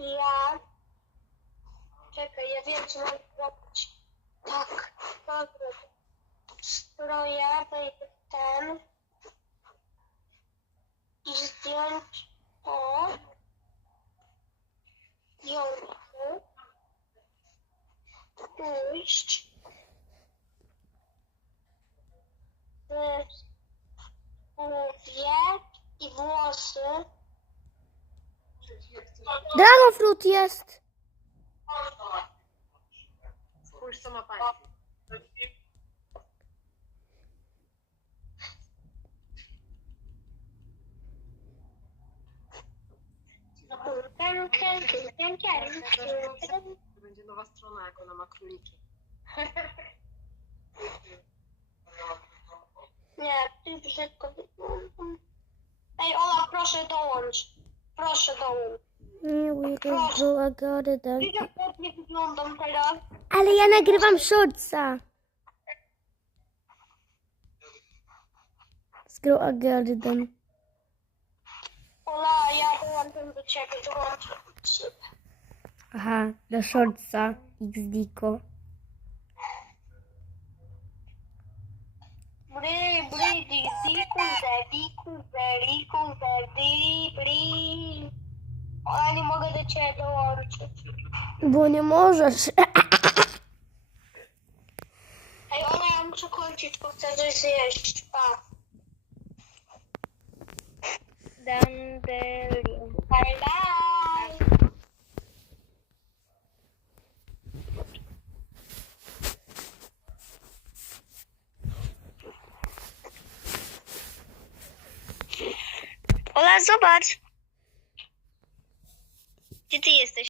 Ja. Czekaj, ja wiem, co mam zrobić. Tak, dobra. Stroję, wejdę w ten. I zdjąć to. To. Pójść. Głowie i włosy. Dragon Fruit jest. Spójrz, co ma pani. To będzie nowa strona, jak ona ma króliki. Nie, ty brzydko. Ej, Ola, proszę dołącz. Proszę dołącz. Nie, we can go again. Wiesz, jak ładnie wyglądam teraz? Ale ja nagrywam shortsa. Scroll again. Ola, ja dołączam do ciebie, dołączam do ciebie. Aha, do shortsa. XD-ko. Bry, bry, di, di, kuze, di, kuze, li, kuze, di, bry. Nie mogę do ciebie dołączyć. Bo nie możesz. Ej, Ola, ja muszę kończyć, bo chcę coś zjeść. Pa. Dandelion. Bye, bye. Ola, zobacz. Gdzie ty jesteś?